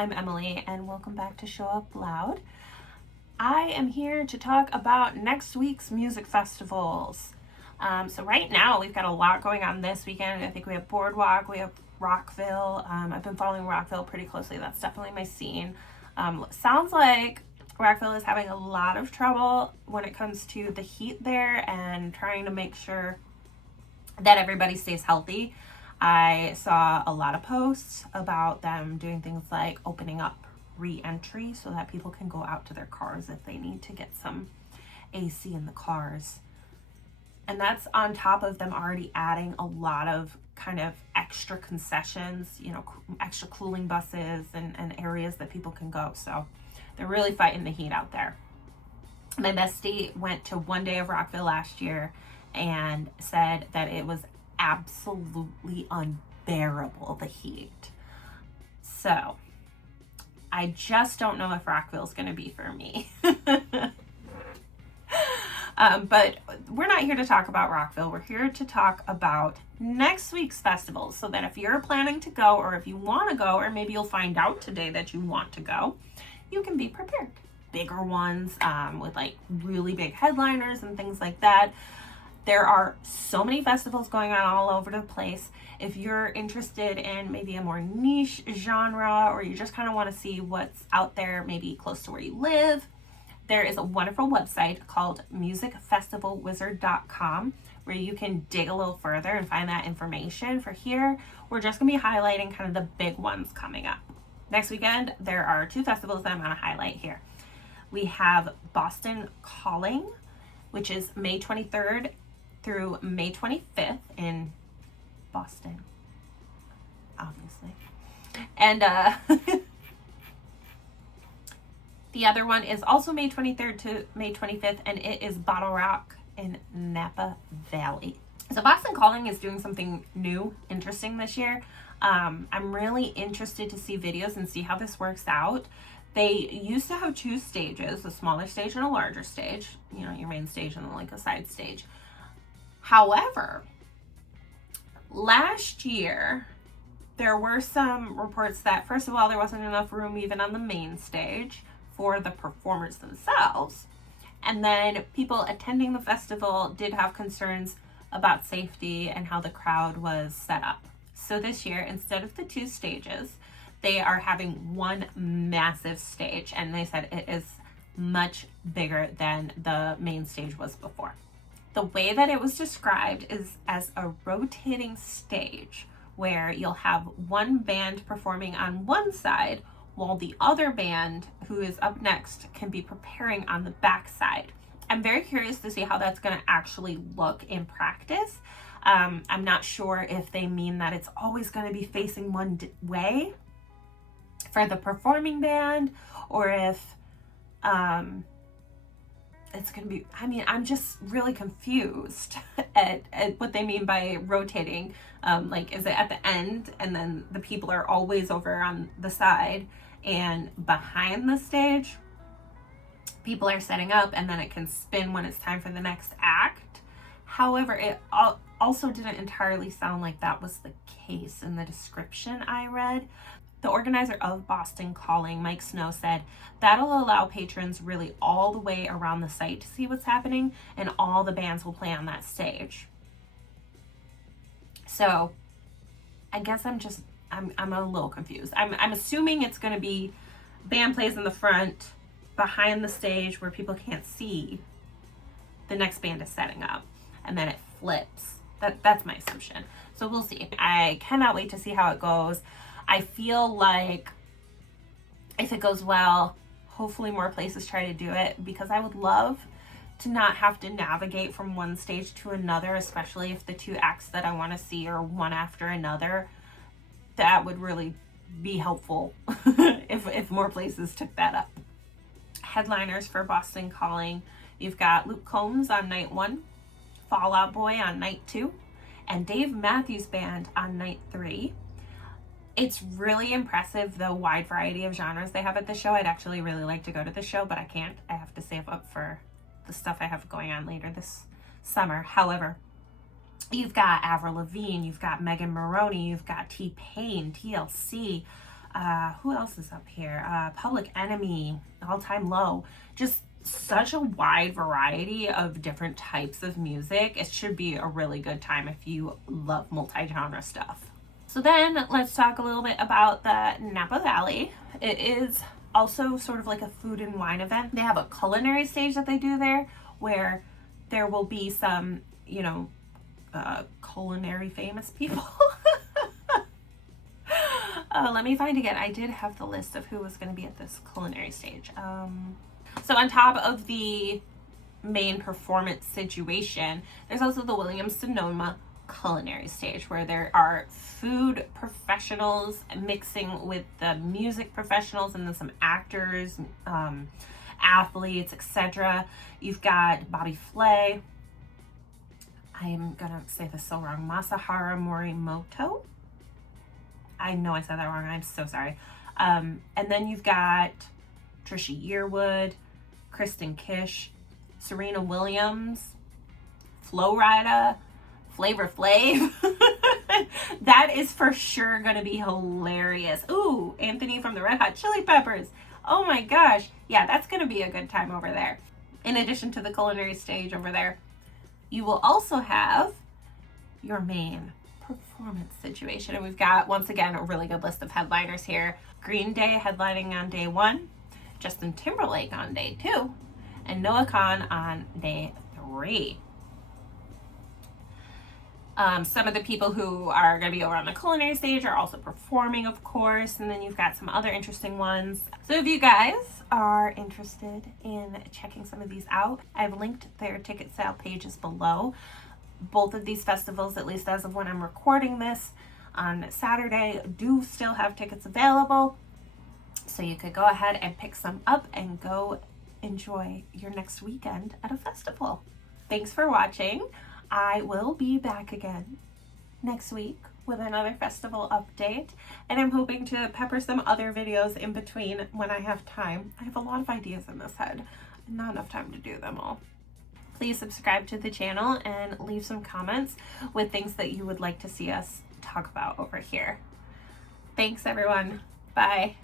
I'm Emily, and welcome back to Show Up Loud. I am here to talk about next week's music festivals. So right now we've got a lot going on this weekend. I think we have Boardwalk, we have Rockville. I've been following Rockville pretty closely. That's definitely my scene. Sounds like Rockville is having a lot of trouble when it comes to the heat there and trying to make sure that everybody stays healthy. I saw a lot of posts about them doing things like opening up re-entry so that people can go out to their cars if they need to get some AC in the cars. And that's on top of them already adding a lot of kind of extra concessions, extra cooling buses and areas that people can go. So they're really fighting the heat out there. My bestie went to one day of Rockville last year and said that it was absolutely unbearable, the heat. So I just don't know if Rockville's going to be for me. But we're not here to talk about Rockville. We're here to talk about next week's festivals, so that if you're planning to go, or if you want to go, or maybe you'll find out today that you want to go, you can be prepared. Bigger ones with like really big headliners and things like that. There are so many festivals going on all over the place. If you're interested in maybe a more niche genre, or you just kind of want to see what's out there, maybe close to where you live, there is a wonderful website called musicfestivalwizard.com where you can dig a little further and find that information. For here, we're just going to be highlighting kind of the big ones coming up. Next weekend, there are two festivals that I'm going to highlight here. We have Boston Calling, which is May 23rd through May 25th in Boston, obviously. And the other one is also May 23rd to May 25th, and it is Bottlerock in Napa Valley. So Boston Calling is doing something new, interesting this year. I'm really interested to see videos and see how this works out. They used to have two stages, a smaller stage and a larger stage, your main stage and then like a side stage. However, last year, there were some reports that, first of all, there wasn't enough room even on the main stage for the performers themselves. And then people attending the festival did have concerns about safety and how the crowd was set up. So this year, instead of the two stages, they are having one massive stage, and they said it is much bigger than the main stage was before. The way that it was described is as a rotating stage where you'll have one band performing on one side while the other band who is up next can be preparing on the back side. I'm very curious to see how that's going to actually look in practice. I'm not sure if they mean that it's always going to be facing one way for the performing band, or if it's going to be, I'm just really confused at what they mean by rotating. Like, is it at the end and then the people are always over on the side, and behind the stage, people are setting up and then it can spin when it's time for the next act? However, it also didn't entirely sound like that was the case in the description I read. The organizer of Boston Calling, Mike Snow, said that'll allow patrons really all the way around the site to see what's happening, and all the bands will play on that stage. So I guess I'm a little confused. I'm assuming it's going to be band plays in the front, behind the stage where people can't see. The next band is setting up, and then it flips. That's my assumption. So we'll see. I cannot wait to see how it goes. I feel like if it goes well, hopefully more places try to do it, because I would love to not have to navigate from one stage to another, especially if the two acts that I want to see are one after another. That would really be helpful if more places took that up. Headliners for Boston Calling, you've got Luke Combs on night 1, Fall Out Boy on night 2, and Dave Matthews Band on night 3. It's really impressive the wide variety of genres they have at the show. I'd actually really like to go to the show, but I can't. I have to save up for the stuff I have going on later this summer. However, you've got Avril Lavigne, you've got Megan Maroney, you've got T-Pain, TLC, Who else is up here? Public Enemy, All Time Low. Just such a wide variety of different types of music. It should be a really good time if you love multi-genre stuff. So then let's talk a little bit about the Napa Valley. It is also sort of like a food and wine event. They have a culinary stage that they do there where there will be some, culinary famous people. Let me find again. I did have the list of who was going to be at this culinary stage. So on top of the main performance situation, there's also the Williams-Sonoma culinary stage where there are food professionals mixing with the music professionals and then some actors, athletes, etc. You've got Bobby Flay. I am gonna say this so wrong. Masahara Morimoto. I know I said that wrong. I'm so sorry. And then you've got Trisha Yearwood, Kristen Kish, Serena Williams, Flo Rida, Flavor Flav. That is for sure going to be hilarious. Ooh, Anthony from the Red Hot Chili Peppers. Oh my gosh. Yeah, that's going to be a good time over there. In addition to the culinary stage over there, you will also have your main performance situation. And we've got, once again, a really good list of headliners here. Green Day headlining on day 1, Justin Timberlake on day 2, and Noah Kahan on day 3. Some of the people who are going to be over on the culinary stage are also performing, of course, and then you've got some other interesting ones. So if you guys are interested in checking some of these out, I've linked their ticket sale pages below. Both of these festivals, at least as of when I'm recording this on Saturday, do still have tickets available. So you could go ahead and pick some up and go enjoy your next weekend at a festival. Thanks for watching. I will be back again next week with another festival update, and I'm hoping to pepper some other videos in between when I have time. I have a lot of ideas in this head, not enough time to do them all. Please subscribe to the channel and leave some comments with things that you would like to see us talk about over here. Thanks everyone. Bye.